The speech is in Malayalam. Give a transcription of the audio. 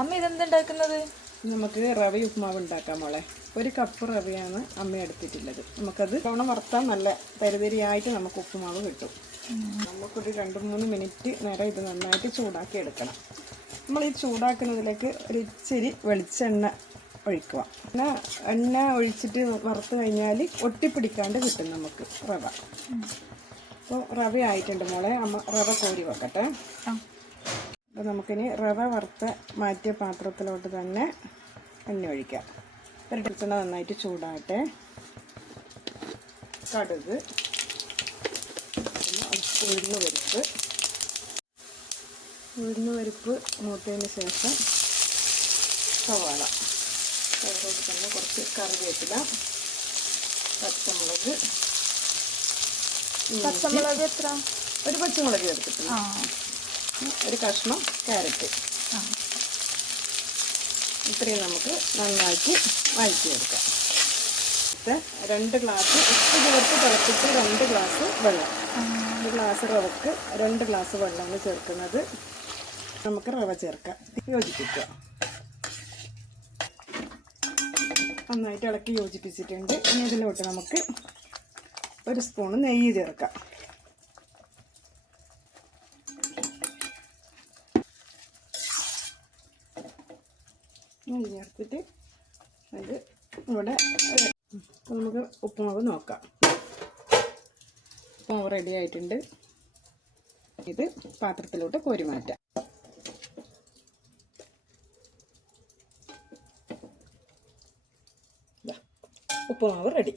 അമ്മ ഇതെന്തുണ്ടാക്കുന്നത്? നമുക്ക് റവ ഉപ്പുമാവ് ഉണ്ടാക്കാം മോളെ. 1 കപ്പ് റവയാണ് അമ്മ എടുത്തിട്ടുള്ളത്. നമുക്കത് തവണ വറുത്താൽ നല്ല തരിതരിയായിട്ട് നമുക്ക് ഉപ്പുമാവ് കിട്ടും. നമുക്കൊരു 2-3 മിനിറ്റ് നേരം ഇത് നന്നായിട്ട് ചൂടാക്കി എടുക്കണം. നമ്മൾ ഈ ചൂടാക്കുന്നതിലേക്ക് ഒരു ഇച്ചിരി വെളിച്ചെണ്ണ ഒഴിക്കുക. പിന്നെ എണ്ണ ഒഴിച്ചിട്ട് വറുത്ത് കഴിഞ്ഞാൽ ഒട്ടിപ്പിടിക്കാണ്ട് കിട്ടും നമുക്ക് റവ. അപ്പോൾ റവ ആയിട്ടുണ്ട് മോളെ. അമ്മ റവ കോരി വെക്കട്ടെ. അപ്പോൾ നമുക്കിനി റവ വറുത്ത് മാറ്റിയ പാത്രത്തിലോട്ട് തന്നെ എണ്ണ ഒഴിക്കാം. വെളിച്ചെണ്ണ നന്നായിട്ട് ചൂടാകട്ടെ. കടുക്, ഉഴുന്ന് പരിപ്പ് മൂത്തതിന് ശേഷം സവാള, അതിലോട്ട് തന്നെ കുറച്ച് കറിവേപ്പില, പച്ചമുളക് എത്ര? ഒരു പച്ചമുളക് ചേർത്തിട്ടുണ്ട്. ഒരു കഷ്ണം ക്യാരറ്റ്. ഇത്രയും നമുക്ക് നന്നായിട്ട് വഴറ്റിയെടുക്കാം. 2 ഗ്ലാസ് ഉപ്പ് ചേർത്ത് തിളപ്പിച്ച് 2 ഗ്ലാസ് വെള്ളം. 1 ഗ്ലാസ് റവക്ക് 2 ഗ്ലാസ് വെള്ളമാണ് ചേർക്കുന്നത്. നമുക്ക് റവ ചേർക്കാം, യോജിപ്പിക്കുക. നന്നായിട്ട് ഇളക്കി യോജിപ്പിച്ചിട്ടുണ്ട്. ഇനി ഇതിലോട്ട് നമുക്ക് 1 സ്പൂൺ നെയ്യ് ചേർക്കാം. നെയ്യ് ചേർത്തിട്ട് അത് ഇവിടെ നമുക്ക് ഉപ്പുമാവ് നോക്കാം. ഉപ്പുമാവ് റെഡി ആയിട്ടുണ്ട്. ഇത് പാത്രത്തിലോട്ട് കോരി മാറ്റാം. ഉപ്പുമാവ് റെഡി.